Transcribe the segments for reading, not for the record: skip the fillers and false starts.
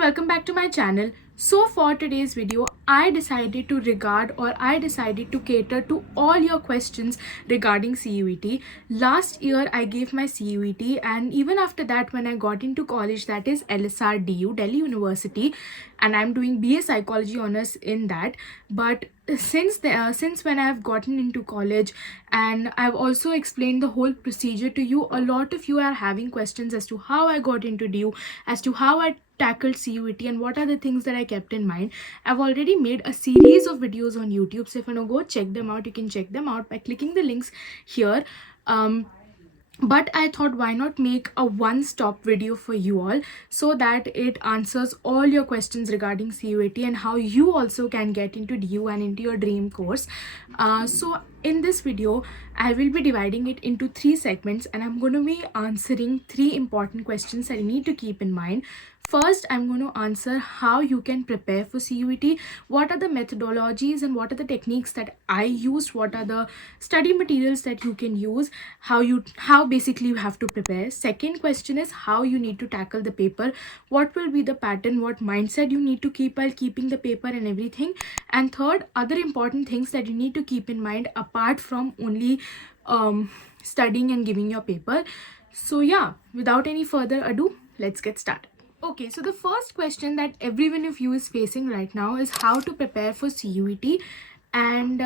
welcome back to my channel. So for today's video, I decided to cater to all your questions regarding CUET. Last year I gave my CUET, and even after that when I got into college, that is LSRDU, Delhi University, and I'm doing BA Psychology honors in that. But since when I've gotten into college and I've also explained the whole procedure to you, a lot of you are having questions as to how I got into DU, as to how I tackled CUET and what are the things that I kept in mind. I've already made a series of videos on YouTube, so if you want to go check them out, you can check them out by clicking the links here. But I thought, why not make a one-stop video for you all so that it answers all your questions regarding CUET and how you also can get into DU and into your dream course. So in this video, I will be dividing it into 3 segments, and I'm going to be answering 3 important questions that you need to keep in mind. First, I'm going to answer how you can prepare for CUET, what are the methodologies and what are the techniques that I used, what are the study materials that you can use, how basically you have to prepare. Second question is how you need to tackle the paper, what will be the pattern, what mindset you need to keep while keeping the paper and everything. And third, other important things that you need to keep in mind apart from only studying and giving your paper. So yeah, without any further ado, let's get started. Okay, so the first question that every one of you is facing right now is how to prepare for CUET, and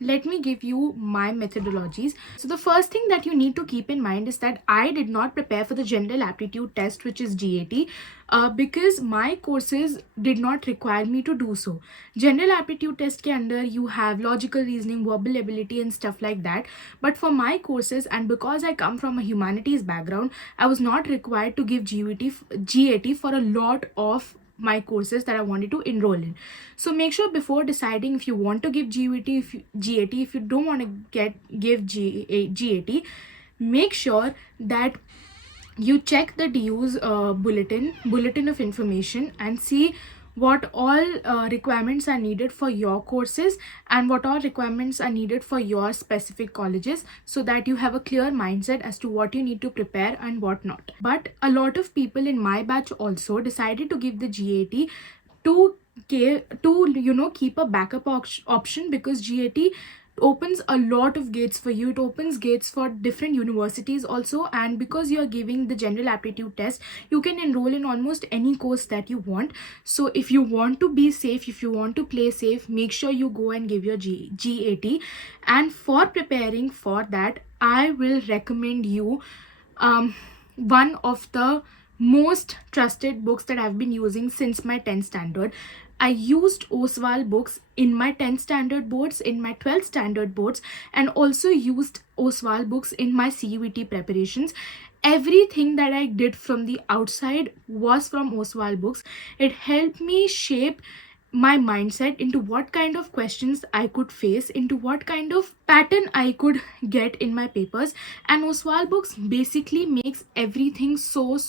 let me give you my methodologies. So the first thing that you need to keep in mind is that I did not prepare for the general aptitude test, which is GAT, because my courses did not require me to do so. General aptitude test ke under you have logical reasoning, verbal ability and stuff like that, but for my courses, and because I come from a humanities background, I was not required to give GAT for a lot of my courses that I wanted to enroll in. So make sure before deciding if you want to give GAT, if you don't want to give GAT, make sure that you check the DU's bulletin of information and see what all requirements are needed for your courses and what all requirements are needed for your specific colleges, so that you have a clear mindset as to what you need to prepare and what not. But a lot of people in my batch also decided to give the GAT to keep a backup option, because GAT opens a lot of gates for you. It opens gates for different universities also, and because you are giving the general aptitude test, you can enroll in almost any course that you want. So if you want to be safe, if you want to play safe, make sure you go and give your GAT. And for preparing for that, I will recommend you one of the most trusted books that I've been using since my 10th standard. I used Oswal books in my 10th standard boards, in my 12th standard boards, and also used Oswal books in my CUET preparations. Everything that I did from the outside was from Oswal books. It helped me shape my mindset into what kind of questions I could face, into what kind of pattern I could get in my papers. And Oswal books basically makes everything so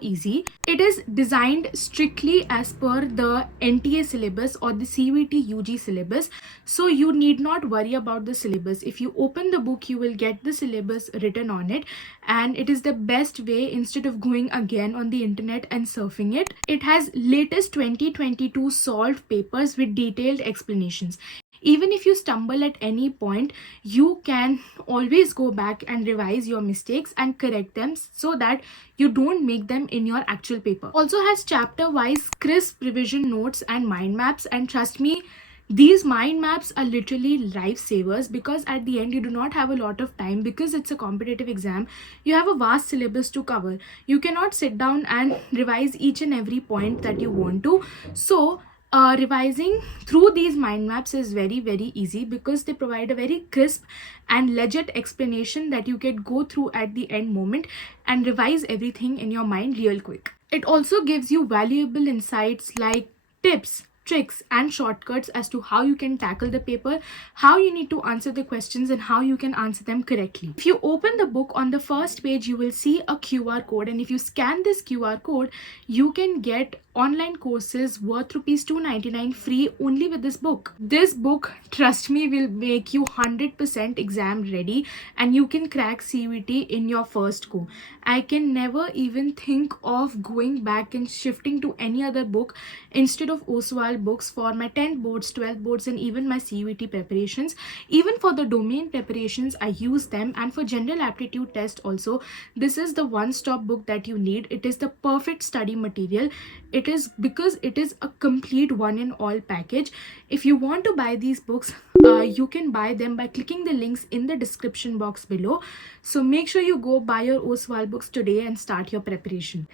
easy. It is designed strictly as per the NTA syllabus or the CUET UG syllabus, so you need not worry about the syllabus. If you open the book, you will get the syllabus written on it, and it is the best way instead of going again on the internet and surfing it. It has latest 2022 solved papers with detailed explanations. Even if you stumble at any point, you can always go back and revise your mistakes and correct them so that you don't make them in your actual paper. Also has chapter wise crisp revision notes and mind maps, and trust me, these mind maps are literally lifesavers, because at the end you do not have a lot of time, because it's a competitive exam. You have a vast syllabus to cover. You cannot sit down and revise each and every point that you want to. So revising through these mind maps is very easy, because they provide a very crisp and legit explanation that you can go through at the end moment and revise everything in your mind real quick. It also gives you valuable insights like tips, tricks and shortcuts as to how you can tackle the paper, how you need to answer the questions, and how you can answer them correctly. If you open the book, on the first page you will see a QR code, and if you scan this QR code, you can get online courses worth rupees 299 free only with this book. This book, trust me, will make you 100% exam ready, and you can crack CUET in your first go. I can never even think of going back and shifting to any other book instead of Oswald books for my 10th boards, 12th boards, and even my CUET preparations. Even for the domain preparations, I use them, and for general aptitude test also, this is the one-stop book that you need. It is the perfect study material. It is because it is a complete one and all package. If you want to buy these books, you can buy them by clicking the links in the description box below. So make sure you go buy your Oswald books today and start your preparation.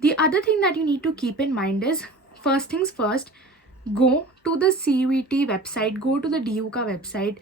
The other thing that you need to keep in mind is, first things first, go to the CUET website, go to the DUCA website,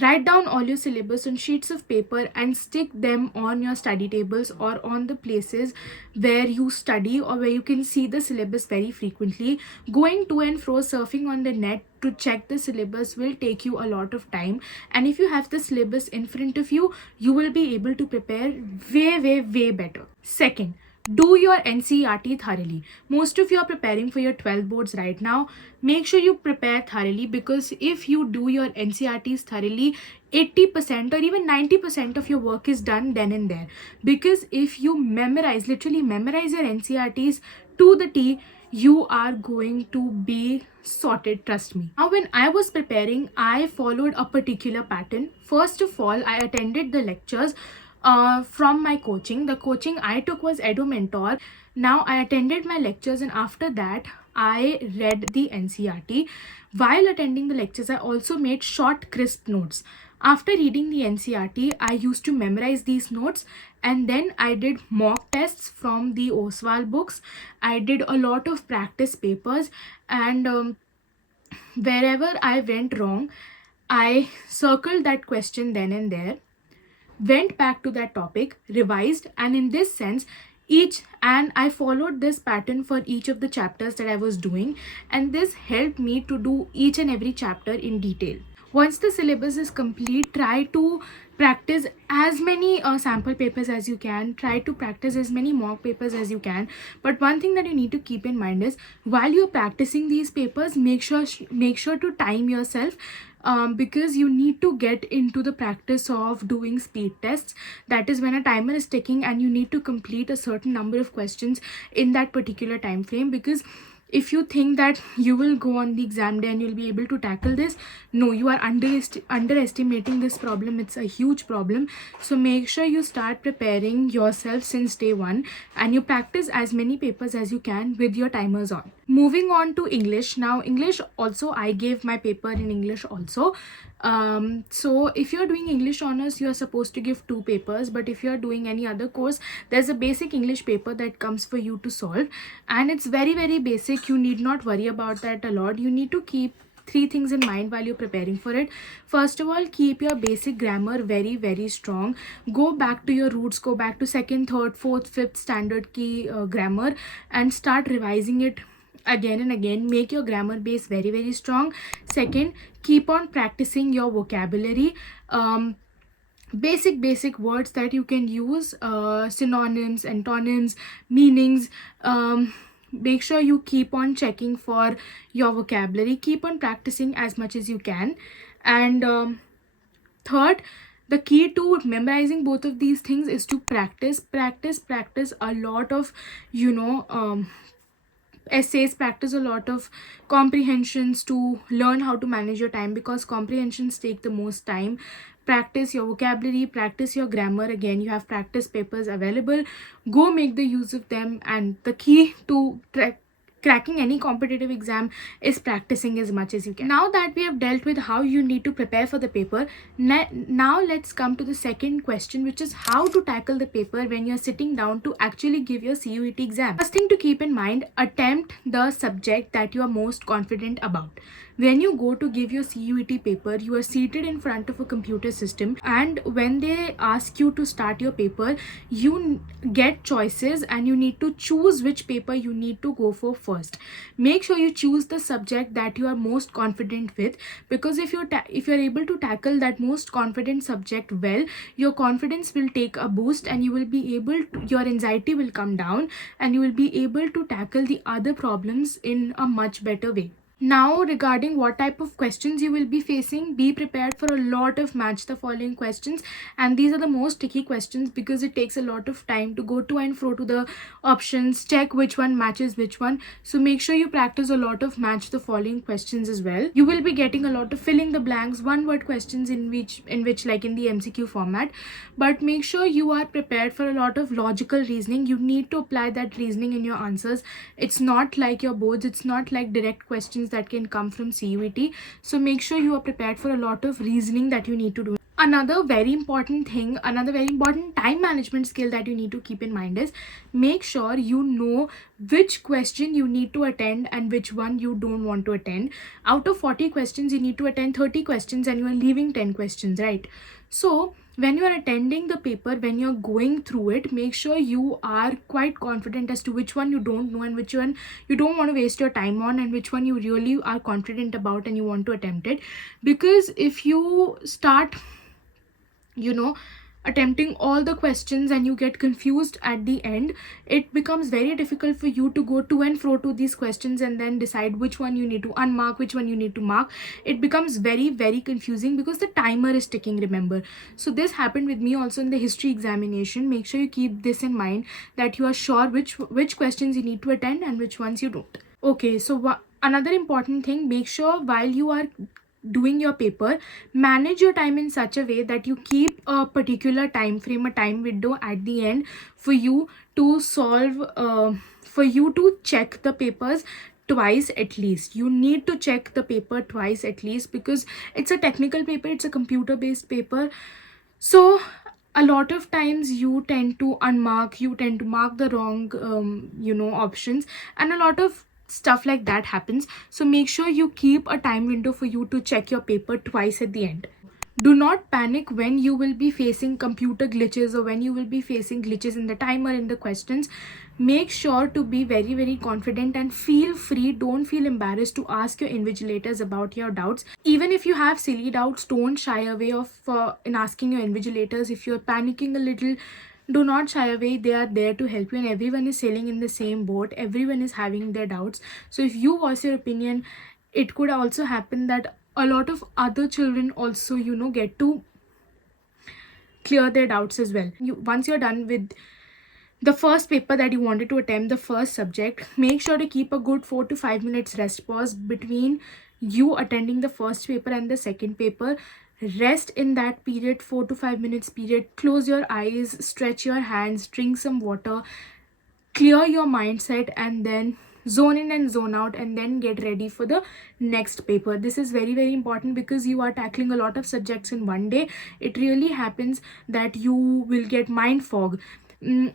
write down all your syllabus on sheets of paper and stick them on your study tables or on the places where you study or where you can see the syllabus very frequently. Going to and fro surfing on the net to check the syllabus will take you a lot of time, and if you have the syllabus in front of you, you will be able to prepare way better. Second, do your NCERT thoroughly. Most of you are preparing for your 12 boards right now. Make sure you prepare thoroughly, because if you do your NCERTs thoroughly, 80% or even 90% of your work is done then and there. Because if you memorize, literally memorize your NCERTs to the T, you are going to be sorted, trust me. Now, when I was preparing, I followed a particular pattern. First of all, I attended the lectures from my coaching. The coaching I took was Edu Mentor. Now I attended my lectures, and after that I read the NCERT. While attending the lectures, I also made short crisp notes. After reading the NCERT, I used to memorize these notes, and then I did mock tests from the Oswald books. I did a lot of practice papers, and wherever I went wrong, I circled that question then and there, went back to that topic, revised, and in this sense, I followed this pattern for each of the chapters that I was doing, and this helped me to do each and every chapter in detail. Once the syllabus is complete, try to practice as many sample papers as you can, try to practice as many mock papers as you can. But one thing that you need to keep in mind is, while you're practicing these papers, make sure to time yourself, because you need to get into the practice of doing speed tests. That is when a timer is ticking and you need to complete a certain number of questions in that particular time frame. Because if you think that you will go on the exam day and you'll be able to tackle this, no, you are underestimating this problem. It's a huge problem. So make sure you start preparing yourself since day one, and you practice as many papers as you can with your timers on. Moving on to English. Now English also, I gave my paper in English also. So if you're doing English honors, you're supposed to give 2 papers, but if you're doing any other course, there's a basic English paper that comes for you to solve, and it's very basic. You need not worry about that a lot. You need to keep 3 things in mind while you're preparing for it. First of all, keep your basic grammar very strong. Go back to your roots, go back to 2nd, 3rd, 4th, 5th standard key grammar, and start revising it again and again. Make your grammar base very strong. Second, keep on practicing your vocabulary. Basic words that you can use, synonyms, antonyms, meanings. Make sure you keep on checking for your vocabulary. Keep on practicing as much as you can. And third, the key to memorizing both of these things is to practice a lot of essays, practice a lot of comprehensions to learn how to manage your time, because comprehensions take the most time. Practice your vocabulary, practice your grammar. Again, you have practice papers available. Go make the use of them, and the key to cracking any competitive exam is practicing as much as you can. Now that we have dealt with how you need to prepare for the paper, now let's come to the second question, which is how to tackle the paper when you're sitting down to actually give your CUET exam. First thing to keep in mind, attempt the subject that you are most confident about. when you go to give your CUET paper, you are seated in front of a computer system, and when they ask you to start your paper, you get choices and you need to choose which paper you need to go for first. Make sure you choose the subject that you are most confident with, because if you're able to tackle that most confident subject well, your confidence will take a boost and you will be able to, your anxiety will come down and you will be able to tackle the other problems in a much better way. Now, regarding what type of questions you will be facing, be prepared for a lot of match the following questions, and these are the most tricky questions because it takes a lot of time to go to and fro to the options, check which one matches which one. So make sure you practice a lot of match the following questions as well. You will be getting a lot of filling the blanks, one word questions in which like in the MCQ format, but make sure you are prepared for a lot of logical reasoning. You need to apply that reasoning in your answers. It's not like your boards, it's not like direct questions that can come from CUET. So make sure you are prepared for a lot of reasoning that you need to do. Another very important thing, another very important time management skill that you need to keep in mind is make sure you know which question you need to attend and which one you don't want to attend. Out of 40 questions, you need to attend 30 questions and you are leaving 10 questions, right? So when you are attending the paper, when you're going through it, make sure you are quite confident as to which one you don't know and which one you don't want to waste your time on, and which one you really are confident about and you want to attempt it. Because if you start attempting all the questions and you get confused at the end, it becomes very difficult for you to go to and fro to these questions and then decide which one you need to unmark, which one you need to mark. It becomes very, very confusing because the timer is ticking, remember. So this happened with me also in the history examination. Make sure you keep this in mind, that you are sure which questions you need to attend and which ones you don't. Okay, so another important thing, make sure while you are doing your paper, manage your time in such a way that you keep a particular time frame, a time window at the end for you to solve, for you to check the papers twice at least. You need to check the paper twice at least, because it's a technical paper, it's a computer based paper. So a lot of times you tend to unmark, you tend to mark the wrong options, and a lot of stuff like that happens. So make sure you keep a time window for you to check your paper twice at the end. Do not panic when you will be facing computer glitches or when you will be facing glitches in the timer, in the questions. Make sure to be very, very confident and feel free. Don't feel embarrassed to ask your invigilators about your doubts. Even if you have silly doubts, don't shy away in asking your invigilators. If you're panicking a little, do not shy away. They are there to help you, and everyone is sailing in the same boat. Everyone is having their doubts. So if you voice your opinion, it could also happen that a lot of other children also get to clear their doubts as well. Once you're done with the first paper that you wanted to attempt, the first subject, make sure to keep a good 4 to 5 minutes rest pause between you attending the first paper and the second paper. Rest in that period, 4 to 5 minutes period. Close your eyes, stretch your hands, drink some water, clear your mindset, and then zone in and zone out, and then get ready for the next paper. This is very, very important because you are tackling a lot of subjects in one day. It really happens that you will get mind fog.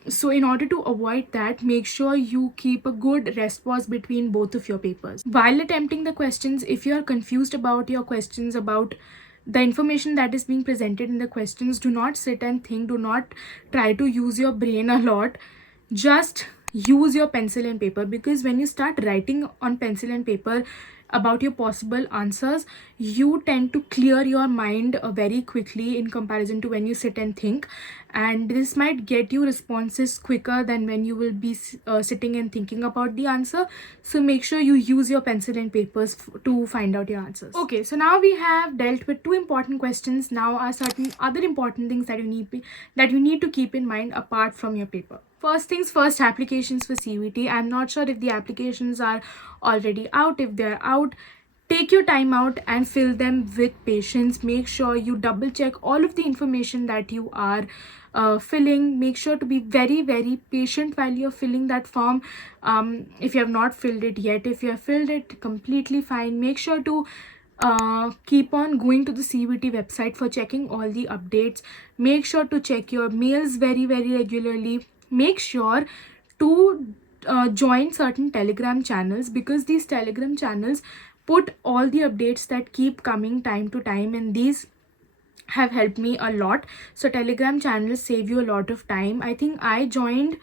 So in order to avoid that, make sure you keep a good rest pause between both of your papers. While attempting the questions, if you are confused about your questions, about the information that is being presented in the questions, do not sit and think. Do not try to use your brain a lot. Just use your pencil and paper, because when you start writing on pencil and paper about your possible answers, you tend to clear your mind very quickly in comparison to when you sit and think, and this might get you responses quicker than when you will be sitting and thinking about the answer. So make sure you use your pencil and papers to find out your answers. Okay, so now we have dealt with 2 important questions. Now are certain other important things that you need to keep in mind apart from your paper. First things first, applications for CUET. I'm not sure if the applications are already out. If they're out, take your time out and fill them with patience. Make sure you double check all of the information that you are filling. Make sure to be very, very patient while you're filling that form. If you have not filled it yet, if you have filled it, completely fine. Make sure to keep on going to the CUET website for checking all the updates. Make sure to check your mails very, very regularly. Make sure to join certain Telegram channels, because these Telegram channels put all the updates that keep coming time to time, and these have helped me a lot. So Telegram channels save you a lot of time. I think I joined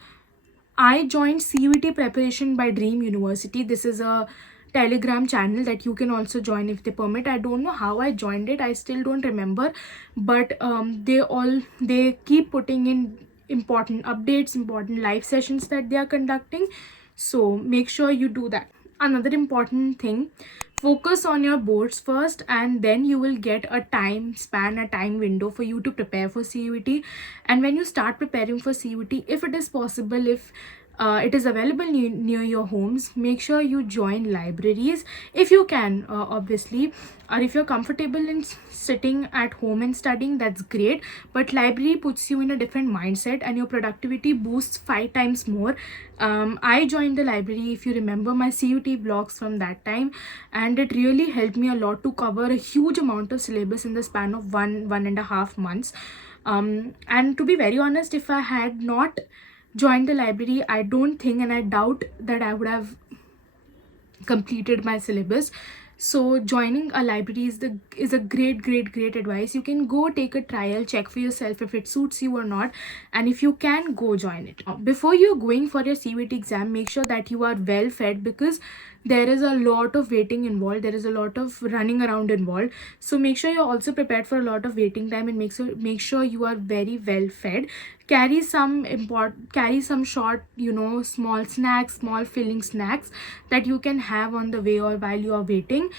CUET preparation by Dream University. This is a Telegram channel that you can also join if they permit. I don't know how I joined it. I still don't remember, but they keep putting in important updates, important live sessions that they are conducting. So make sure you do that. Another important thing, focus on your boards first, and then you will get a time span, a time window for you to prepare for CUET. And when you start preparing for CUET, if it is possible, if it is available near your homes, make sure you join libraries if you can, obviously, or if you're comfortable in sitting at home and studying, that's great, but library puts you in a different mindset and your productivity boosts 5 times more. I joined the library, if you remember my CUT vlogs from that time, and it really helped me a lot to cover a huge amount of syllabus in the span of 1.5 months. And to be very honest, if I had not joined the library, I don't think and I doubt that I would have completed my syllabus. So joining a library is a great advice. You can go take a trial, check for yourself if it suits you or not, and if you can, go join it. Before you're going for your CUET exam, make sure that you are well fed, because there is a lot of waiting involved, there is a lot of running around involved. So make sure you're also prepared for a lot of waiting time, and make sure you are very well fed. Carry some short, small snacks, small filling snacks that you can have on the way or while you are waiting.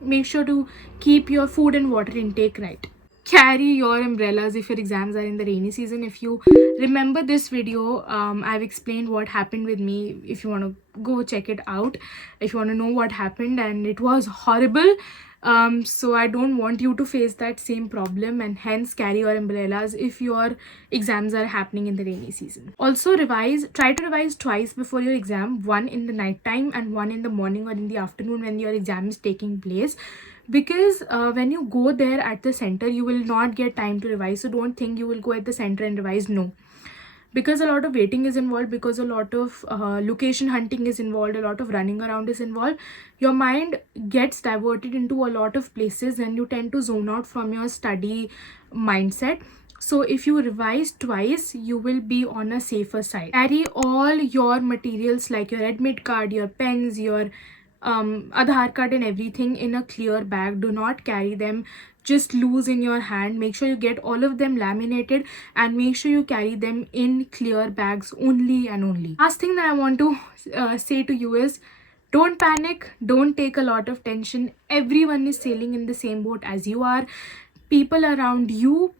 Make sure to keep your food and water intake right. Carry your umbrellas if your exams are in the rainy season. If you remember this video, I've explained what happened with me. If you want to go check it out, if you want to know what happened, and it was horrible. So I don't want you to face that same problem, and hence carry your umbrellas if your exams are happening in the rainy season. Also try to revise twice before your exam, one in the night time and one in the morning or in the afternoon when your exam is taking place, because when you go there at the center, you will not get time to revise. So don't think you will go at the center and revise. No, because a lot of waiting is involved, because a lot of location hunting is involved, a lot of running around is involved, your mind gets diverted into a lot of places and you tend to zone out from your study mindset. So if you revise twice, you will be on a safer side. Carry all your materials like your admit card, your pens, your Aadhaar card and everything in a clear bag. Do not carry them just loose in your hand. Make sure you get all of them laminated, and make sure you carry them in clear bags only and only. Last thing that I want to say to you is, don't panic, don't take a lot of tension. Everyone is sailing in the same boat as you are. People around you,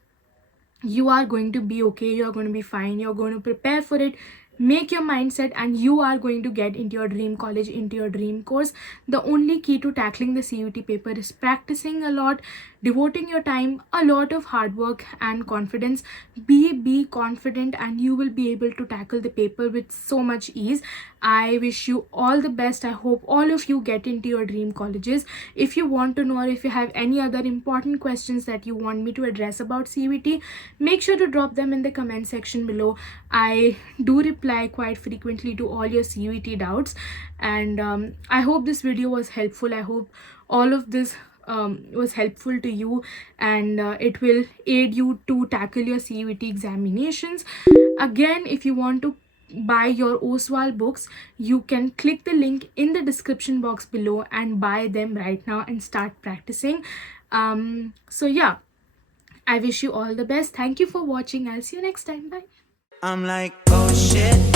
you are going to be okay, you're going to be fine, you're going to prepare for it. Make your mindset, and you are going to get into your dream college, into your dream course. The only key to tackling the CUET paper is practicing a lot, devoting your time, a lot of hard work and confidence. Be confident, and you will be able to tackle the paper with so much ease. I wish you all the best. I hope all of you get into your dream colleges. If you want to know, or if you have any other important questions that you want me to address about CUET, make sure to drop them in the comment section below. I do reply quite frequently to all your CUET doubts, and I hope this video was helpful. I hope all of this was helpful to you, and it will aid you to tackle your CUET examinations. Again, if you want to buy your OSWAL books, you can click the link in the description box below and buy them right now and start practicing. So yeah, I wish you all the best. Thank you for watching. I'll see you next time. Bye. I'm like, oh shit.